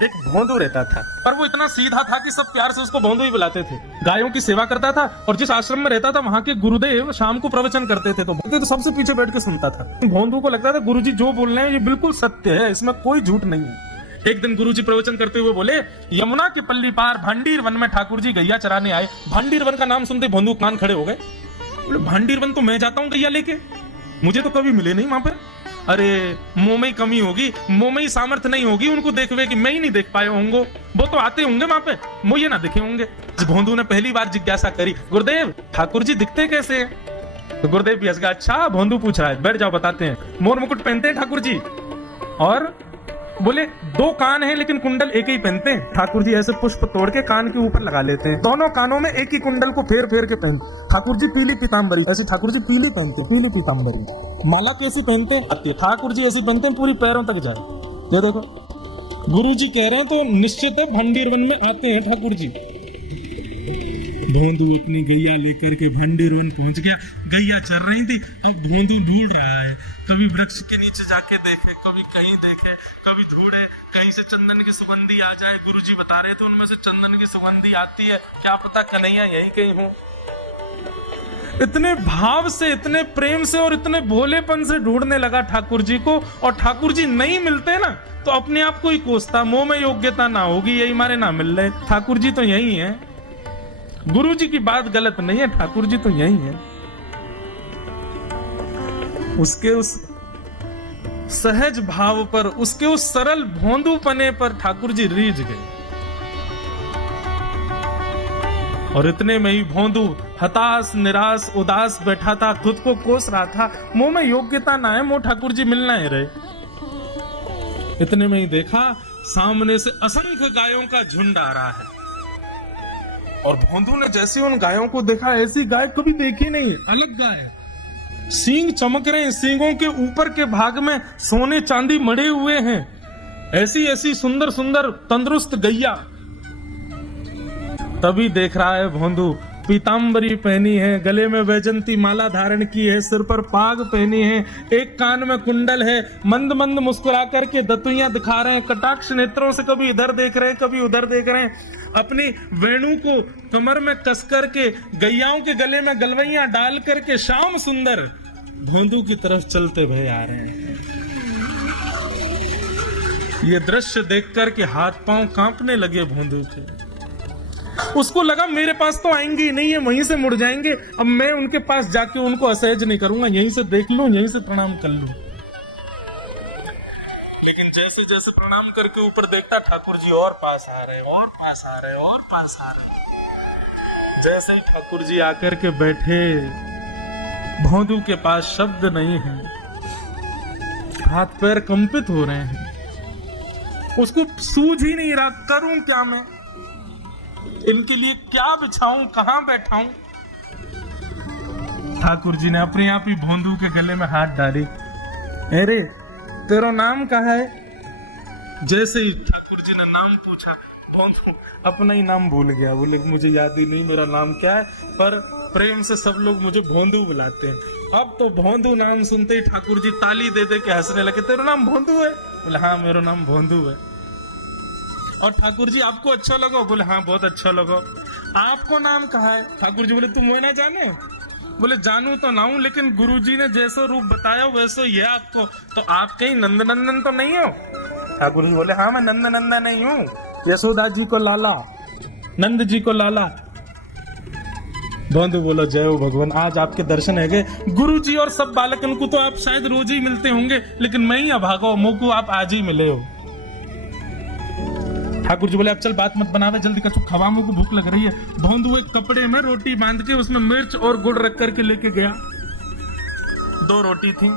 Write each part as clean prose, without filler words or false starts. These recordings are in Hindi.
एक भोंदू रहता था, पर वो इतना सीधा था कि सब प्यार से उसको भोंदू ही बुलाते थे। गायों की सेवा करता था और जिस आश्रम में रहता था वहां के गुरुदेव शाम को प्रवचन करते थे तो सबसे पीछे बैठ के सुनता था। भोंदू को लगता था गुरुजी जो बोल रहे हैं ये बिल्कुल सत्य है, इसमें कोई झूठ नहीं है। एक दिन गुरुजी प्रवचन करते हुए बोले, यमुना के पल्ली पार भांडीर वन में ठाकुर जी गैया चराने आए। भांडीर वन का नाम सुनते भोंदू कान खड़े हो गए। बोले भांडीर वन तो मैं जाता हूँ गैया लेके, मुझे तो कभी मिले नहीं वहां पर। अरे मुंह में ही कमी होगी, मुंह में ही सामर्थ्य नहीं होगी उनको देखवे कि मैं ही नहीं देख पाए होंगे, वो तो आते होंगे वहां पे, मुझे ना दिखे होंगे। भोंदू ने पहली बार जिज्ञासा करी, गुरुदेव ठाकुर जी दिखते कैसे हैं? तो गुरुदेव भी हंस गया, अच्छा भोंदू पूछ रहा है, बैठ जाओ बताते हैं। मोर मुकुट पहनते हैं ठाकुर जी, और बोले 2 कान हैं लेकिन कुंडल एक ही पहनते हैं। ठाकुर जी ऐसे पुष्प तोड़ के कान के ऊपर लगा लेते हैं, दोनों कानों में एक ही कुंडल को फेर फेर के पहनते। ठाकुर जी पीली पीताम्बरी, ऐसे ठाकुर जी पीली पहनते, पीली पीताम्बरी। माला कैसी पहनते हैं? ठाकुर जी ऐसी पहनते हैं पूरी पैरों तक जाए। ये देखो गुरु जी कह रहे हैं तो निश्चित है भंडीर वन में आते हैं ठाकुर जी। भोंदू अपनी गैया लेकर के भंडीर वन पहुंच गया। गैया चल रही थी, अब भोंदू ढूंढ रहा है, कभी वृक्ष के नीचे जाके देखे, कभी कहीं देखे, कभी ढूंढे कहीं से चंदन की सुगंधी आ जाए। गुरुजी बता रहे थे उनमें से चंदन की सुगंधी आती है, क्या पता कन्हैया यही कहीं हो। इतने भाव से, इतने प्रेम से और इतने भोलेपन से ढूंढने लगा ठाकुर जी को, और ठाकुर जी नहीं मिलते ना तो अपने आप को ही कोसता, मुंह में योग्यता ना होगी यही मारे ना मिल रहे, ठाकुर जी तो यही है। गुरु जी की बात गलत नहीं है, ठाकुर जी तो यही है। उसके उस सहज भाव पर, उसके उस सरल भोंदूपने पर ठाकुर जी रीझ गए। और इतने में ही भोंदू हताश निराश उदास बैठा था, खुद को कोस रहा था, मुंह में योग्यता ना है, मुंह ठाकुर जी मिलना ही रहे। इतने में ही देखा सामने से असंख्य गायों का झुंड आ रहा है, और भोंदू ने जैसे उन गायों को देखा, ऐसी गाय कभी देखी नहीं, अलग गाय, सींग चमक रहे हैं, सींगों के ऊपर के भाग में सोने चांदी मड़े हुए हैं, ऐसी ऐसी सुंदर सुंदर तंदुरुस्त गैया। तभी देख रहा है भोंदू, पीताम्बरी पहनी है, गले में वैजंती माला धारण की है, सिर पर पाग पहनी है, एक कान में कुंडल है, मंद मंद मुस्कुरा करके दतुइयां दिखा रहे हैं, कटाक्ष नेत्रों से कभी इधर देख रहे हैं कभी उधर देख रहे हैं, अपनी वेणु को कमर में कस करके गैयाओं के गले में गलवैयां डाल करके श्याम सुंदर भोंदू की तरफ चलते भय आ रहे हैं। ये दृश्य देख करके हाथ पांव कांपने लगे भोंदू के। उसको लगा मेरे पास तो आएंगे ही नहीं है, वहीं से मुड़ जाएंगे, अब मैं उनके पास जाके उनको असहज नहीं करूंगा, यहीं से देख लूं, यहीं से प्रणाम कर लूं। लेकिन जैसे जैसे प्रणाम करके ऊपर देखता, ठाकुर जी और पास आ रहे, और पास आ रहे, और पास आ रहे। जैसे ही ठाकुर जी आकर के बैठे, भोंदू के पास शब्द नहीं है, हाथ पैर कंपित हो रहे हैं, उसको सूझ ही नहीं रहा करूं क्या मैं, इनके लिए क्या बिछाऊं, कहां बैठाऊं। ठाकुर जी ने अपने आप ही भोंदू के गले में हाथ डाली, अरे तेरा नाम क्या है? जैसे ही ठाकुर जी ने नाम पूछा, भोंदू अपना ही नाम भूल गया, बोले मुझे याद ही नहीं मेरा नाम क्या है, पर प्रेम से सब लोग मुझे भोंदू बुलाते हैं। अब तो भोंदू नाम सुनते ही ठाकुर जी ताली दे दे के हंसने लगे, तेरा नाम भोंदू है? बोले हाँ मेरा नाम भोंदू है। और ठाकुर जी आपको अच्छा लगा? बोले हाँ बहुत अच्छा लगा। आपको नाम कहा है? ठाकुर जी बोले तुम वो ना जाने? बोले जानू तो ना हूं, लेकिन गुरुजी ने जैसा रूप बताया वैसा ये आपको, तो आप कहीं नंद नंदन तो नहीं हो? ठाकुर जी बोले हाँ मैं नंद नंदन नहीं हूँ, यशोदा जी को लाला, नंद जी को लाला। भोंदू बोलो जय हो भगवान, आज आपके दर्शन है गए। गुरु जी और सब बालकन को तो आप शायद रोज ही मिलते होंगे, लेकिन मैं ही अभागा मुंह को आप आज ही मिले हो। ठाकुर जी बोले अब चल बात मत बनावे, जल्दी कछु खवा, मुझे को भूख लग रही है। भोंदू एक कपड़े में रोटी बांध के उसमें मिर्च और गुड़ रख करके लेके गया। 2 रोटी थी,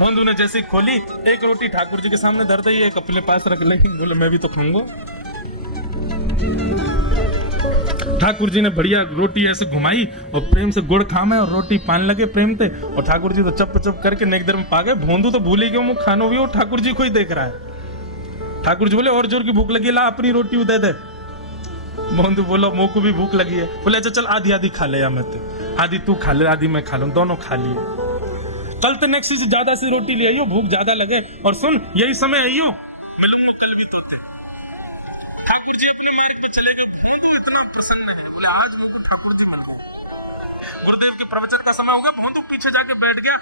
भोंदू ने जैसे खोली, एक रोटी ठाकुर जी के सामने धर दी, एक अपने पास रख ली, बोले मैं भी तो खाऊंगा। ठाकुर जी ने बढ़िया रोटी ऐसे घुमाई और प्रेम से गुड़ खामे और रोटी पान लगे प्रेम से, और ठाकुर जी तो चप चप करके नेक देर में पा गए। भोंदू तो भूल ही गया, मुंह खानो भी हो, ठाकुर जी को ही देख रहा है। ठाकुर जी बोले और जोर की भूख लगी, ला अपनी रोटी दे दे। भोंदू बोलो मुंह को भी भूख लगी है। बोले अच्छा चल आधी आधी खा ले, या मैं तो आधी तू खा ले आधी मैं खा लूं, दोनों खा लिए। कल तो नेक्स्ट से ज्यादा सी रोटी ले आइयो, भूख ज्यादा लगे, और सुन यही समय आइयो, मिलूंगा कल भी तो। ठाकुर जी अपने मार्ग पे चले गए। भोंदू इतना प्रसन्न है, बोले आज मुझको ठाकुर जी मिल गए। गुरुदेव के प्रवचन का समय हो गया, भोंदू पीछे जाके बैठ गया,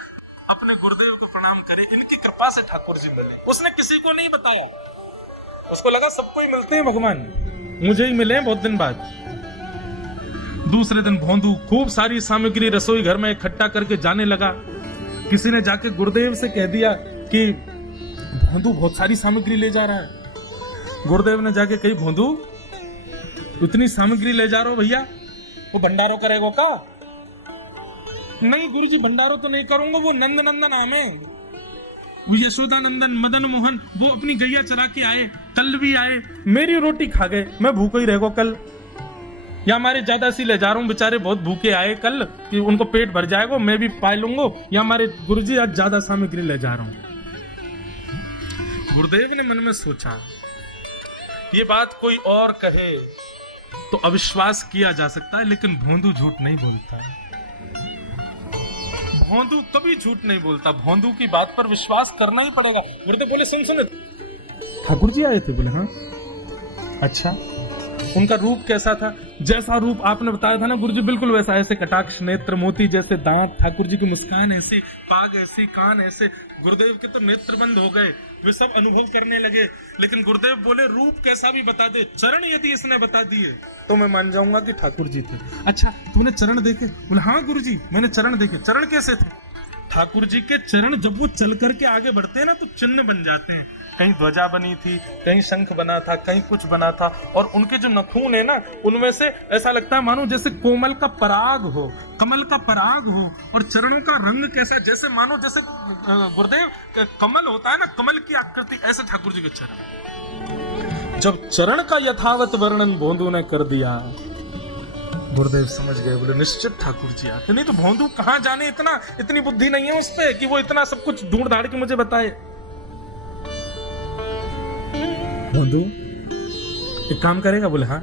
अपने गुरुदेव को प्रणाम करे, इनकी कृपा से ठाकुर जी मिले। उसने किसी को नहीं बताया, उसको लगा सबको ही मिलते हैं भगवान, मुझे ही मिले बहुत दिन बाद। दूसरे दिन भोंदू खूब सारी सामग्री रसोई घर में इकट्ठा करके जाने लगा। किसी ने जाके गुरुदेव से कह दिया कि भोंदू बहुत सारी सामग्री ले जा रहा है। गुरुदेव ने जाके कही, भोंदू इतनी सामग्री ले जा रहा हो भैया, वो भंडारो करेगो का? नहीं गुरुजी भंडारो तो नहीं करूंगा, वो नंद नंदन आमे, वो यशोदा नंदन मदन मोहन वो अपनी गैया चरा के आए, कल भी आए, मेरी रोटी खा गए, मैं भूखा ही रहेगा कल। या हमारे ज्यादा सी ले जा रहा हूँ, बेचारे बहुत भूखे आए कल कि उनको पेट भर जाएगा, मैं भी पाए लूंगा। या हमारे गुरुजी आज ज्यादा सामग्री ले जा रहा हूं। गुरुदेव ने मन में सोचा, ये बात कोई और कहे तो अविश्वास किया जा सकता है, लेकिन भोंदू झूठ नहीं बोलता। भोंदू कभी झूठ नहीं बोलता, भोंदू की बात पर विश्वास करना ही पड़ेगा। गुरुदेव बोले, सुन सुन ठाकुर जी आए थे? बोले हाँ। अच्छा, उनका रूप कैसा था? जैसा रूप आपने बताया था ना गुरुजी, बिल्कुल वैसा, ऐसे कटाक्ष नेत्र, मोती जैसे दांत, ठाकुर जी की मुस्कान ऐसे, पाग ऐसे, कान ऐसे। गुरुदेव के तो नेत्र बंद हो गए, वे सब अनुभव करने लगे। लेकिन गुरुदेव बोले, रूप कैसा भी बता दे, चरण यदि इसने बता दिए तो मैं मान जाऊंगा कि ठाकुर जी थे। अच्छा, तुमने चरण देखे? बोले हाँ गुरुजी मैंने चरण देखे। चरण कैसे थे? ठाकुर जी के चरण जब वो चल करके आगे बढ़ते हैं ना तो चिन्ह बन जाते हैं। कहीं ध्वजा बनी थी, कहीं शंख बना था, कहीं कुछ बना था। और उनके जो नखून है ना, उनमें से ऐसा लगता है मानो जैसे कोमल का पराग हो, कमल का पराग हो। और चरणों का रंग कैसा, जैसे मानो जैसे गुरुदेव कमल होता है ना, कमल की आकृति, ऐसे ठाकुर जी के चरण। जब चरण का यथावत वर्णन भोंदू ने कर दिया, गुरुदेव समझ गए, बोले निश्चित ठाकुर जी आते। नहीं तो भोंदू कहां जाने, इतनी बुद्धि नहीं है उस पे कि वो इतना सब कुछ ढूंढ ढाड़ के मुझे बताए। भोंदू एक काम करेगा? बोले हाँ।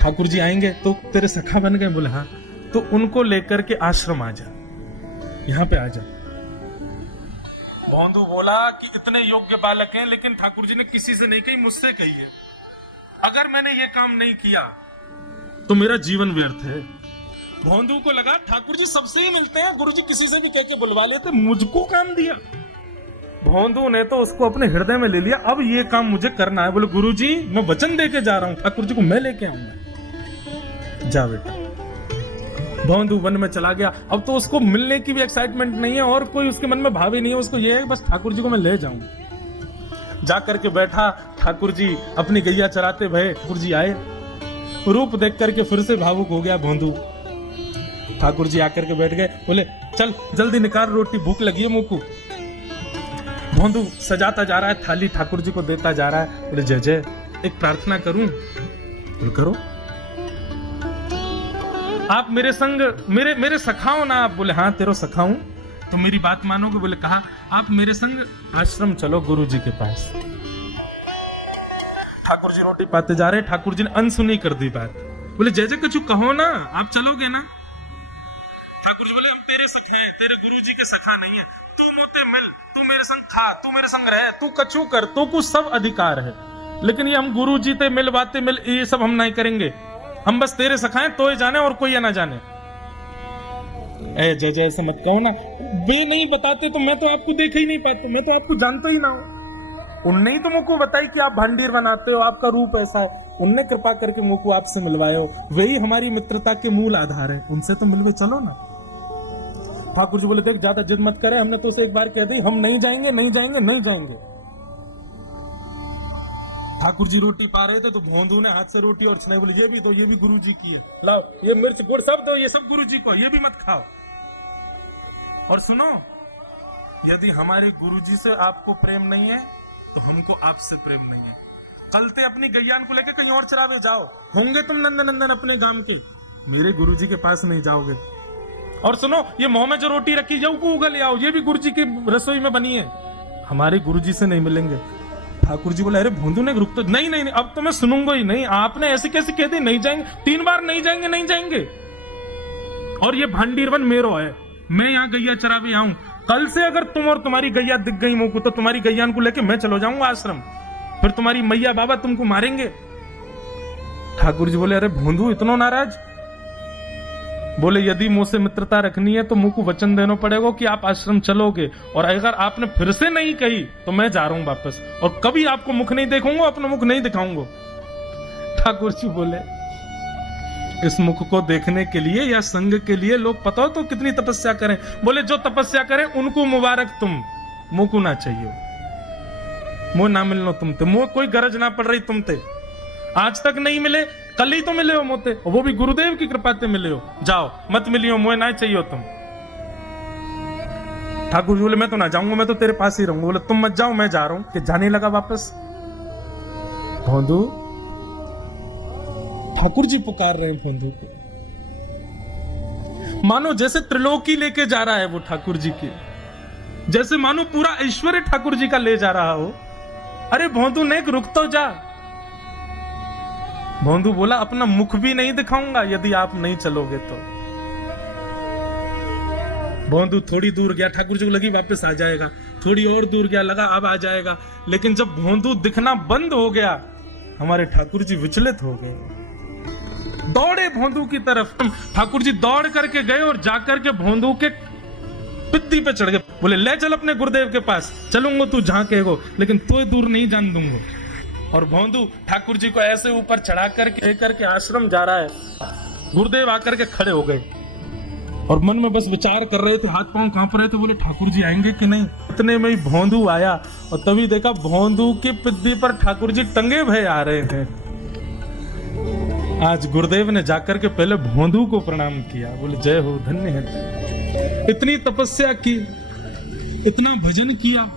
ठाकुर जी आएंगे तो तेरे सखा बन गए? बोले हाँ। तो उनको लेकर के आश्रम आ जा, यहाँ पे आ जा। भोंदू बोला कि इतने योग्य बालक हैं, लेकिन ठाकुर जी ने किसी से नहीं कही, मुझसे कही है। अगर मैंने ये काम नहीं किया तो मेरा जीवन व्यर्थ है। भोंदू को लगा ठाकुर जी सबसे ही मिलते हैं, गुरुजी किसी से भी कह के बुलवा लेते, मुझको काम दिया। भोंदू ने तो उसको अपने हृदय में ले लिया, अब ये काम मुझे करना है। बोले गुरुजी मैं वचन दे के जा रहा हूं, ठाकुर जी को मैं लेके आऊंगा। जा बेटा। भोंदू वन में चला गया। अब तो उसको मिलने की भी एक्साइटमेंट नहीं है और कोई उसके मन में भाव ही नहीं है, उसको ये है बस ठाकुर जी को मैं ले जाऊं। जा करके बैठा, ठाकुर जी अपनी गैया चराते भये। ठाकुर जी आए, रूप देख करके फिर से भावुक हो गया भोंदू। ठाकुर जी आकर के बैठ गए, बोले चल जल्दी निकाल रोटी, भूख लगी है मुंह को। भोंदू सजाता जा रहा है थाली, ठाकुर जी को देता जा रहा है। बोले जय जय, एक प्रार्थना करूं? बोले करो। आप मेरे संग मेरे सखाओ ना आप? बोले हाँ तेरो सखाऊं तो मेरी बात मानोगे? बोले कहा, आप मेरे संग आश्रम चलो गुरु जी के पास। ठाकुर जी रोटी पाते जा रहे, ठाकुर जी ने अनसुनी कर दी बात। बोले जय जय कुछ कहो ना, आप चलोगे ना? ठाकुर जी बोले हम तेरे सखे हैं, तेरे गुरु जी के सखा नहीं है। तू मोते मिल, तू मेरे संग खा, तू मेरे संग रह, तू कछु कर, तू कुछ सब अधिकार है, लेकिन ये हम गुरु जी ते मिल बातें मिल ये सब हम नहीं करेंगे। हम बस तेरे सखाएं, तो ही जाने और कोई ना जाने। ए जय जय ऐसे मत कहो ना, वे नहीं बताते तो मैं तो आपको देख ही नहीं पाता, मैं तो आपको जानता ही ना हूं। उनने ही तो मुझको बताई कि आप भांडीर बनाते हो, आपका रूप ऐसा है, उनने कृपा करके मुझको आपसे मिलवाए हो, वही हमारी मित्रता के मूल आधार है, उनसे तो मिलवे चलो ना। ठाकुर जी बोले देख ज्यादा जिद मत करे, हमने तो उसे एक बार कह दी हम नहीं जाएंगे नहीं जाएंगे नहीं जाएंगे। ठाकुर जी रोटी पा रहे थे तो भोंदू ने हाथ से रोटी और छनाई, बोले ये भी दो, ये भी गुरु जी की है, लाओ ये मिर्च गुड़ सब दो, ये सब गुरु जी को, ये भी मत खाओ। और सुनो, यदि हमारे गुरु जी से आपको प्रेम नहीं है तो हमको आपसे प्रेम नहीं है। कल ते अपनी गैयान को लेकर कहीं और चरावे जाओ, होंगे तुम नंदन नंदन अपने गांव के, मेरे गुरु जी के पास नहीं जाओगे। और सुनो, ये मुंह में जो रोटी रखी जाओ को उगल आओ, ये भी गुरु जी की रसोई में बनी है, हमारे गुरु जी से नहीं मिलेंगे। ठाकुर जी बोले अरे भोंदू ने रुक तो नहीं नहीं अब तो मैं सुनूंगा ही नहीं, आपने ऐसे कैसे कह दी नहीं जाएंगे, 3 बार नहीं जाएंगे नहीं जाएंगे। और ये भांडीरवन मेरो है, मैं यहाँ गैया चरावे आऊं, कल से अगर तुम और तुम्हारी गैया दिख गई मुझको तो तुम्हारी गैयान को लेके मैं चलो जाऊंगा आश्रम, फिर तुम्हारी मैया बाबा तुमको मारेंगे। ठाकुर जी बोले, अरे भोंदू इतना नाराज? बोले, यदि मुझसे मित्रता रखनी है तो मुझको वचन देना पड़ेगा कि आप आश्रम चलोगे, और अगर आपने फिर से नहीं कही तो मैं जा रहा हूं वापस, और कभी आपको मुख नहीं देखूंगा, अपना मुख नहीं दिखाऊंगा। ठाकुर जी बोले, इस मुख को देखने के लिए या संग के लिए लोग पता हो तो कितनी तपस्या करें। बोले, जो तपस्या करें उनको मुबारक, तुम मुंह को ना चाहिए, मुंह ना मिलनो तुमते, मुंह कोई गरज ना पड़ रही तुमते, आज तक नहीं मिले, कल ही तो मिले हो मोते, वो भी गुरुदेव की कृपा से मिले हो, जाओ मत मिलियो, मुझे ना चाहिए तुम। ठाकुर जी बोले, मैं तो ना जाऊंगा, मैं तो तेरे पास ही रहूंगा। बोले, तुम मत जाओ, मैं जा रहा हूं। कि जाने लगा वापस। भोंदू, ठाकुर जी पुकार रहे हैं भोंदू को, मानो जैसे त्रिलोकी लेके जा रहा है वो ठाकुर जी की, जैसे मानो पूरा ऐश्वर्य ठाकुर जी का ले जा रहा हो। अरे भोंदू ने रुक तो जा। भोंदू बोला, अपना मुख भी नहीं दिखाऊंगा यदि आप नहीं चलोगे तो। भोंदू थोड़ी दूर गया, ठाकुर जी को लगी वापस आ जाएगा, थोड़ी और दूर गया, लगा अब आ जाएगा, लेकिन जब भोंदू दिखना बंद हो गया, हमारे ठाकुर जी विचलित हो गए, दौड़े भोंदू की तरफ। ठाकुर जी दौड़ करके गए और जाकर के भोंदू के पित्ती पे चढ़ गए। बोले, ले चल अपने गुरुदेव के पास, चलूंगा तू जहां कहेगो, लेकिन तू दूर नहीं जान दूंगा। और भोंदू ठाकुर जी को ऐसे ऊपर चढ़ा करके आश्रम जा रहा है। गुरुदेव आकर के खड़े हो गए और मन में बस विचार कर रहे थे, हाथ पांव कांप रहे थे। बोले, ठाकुर जी आएंगे कि नहीं। इतने में ही भोंदू आया और तभी देखा भोंदू की पित्ती पर ठाकुर जी टंगे भय आ रहे थे। आज गुरुदेव ने जाकर के पहले भोंदू को प्रणाम किया। बोले, जय हो, धन्य है। इतनी तपस्या की, इतना भजन किया,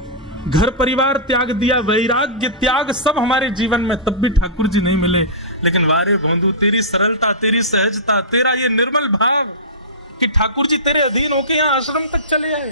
घर परिवार त्याग दिया, वैराग्य त्याग सब हमारे जीवन में, तब भी ठाकुर जी नहीं मिले। लेकिन वारे भोंदू, तेरी सरलता, तेरी सहजता, तेरा ये निर्मल भाव कि ठाकुर जी तेरे अधीन होके यहाँ आश्रम तक चले आए।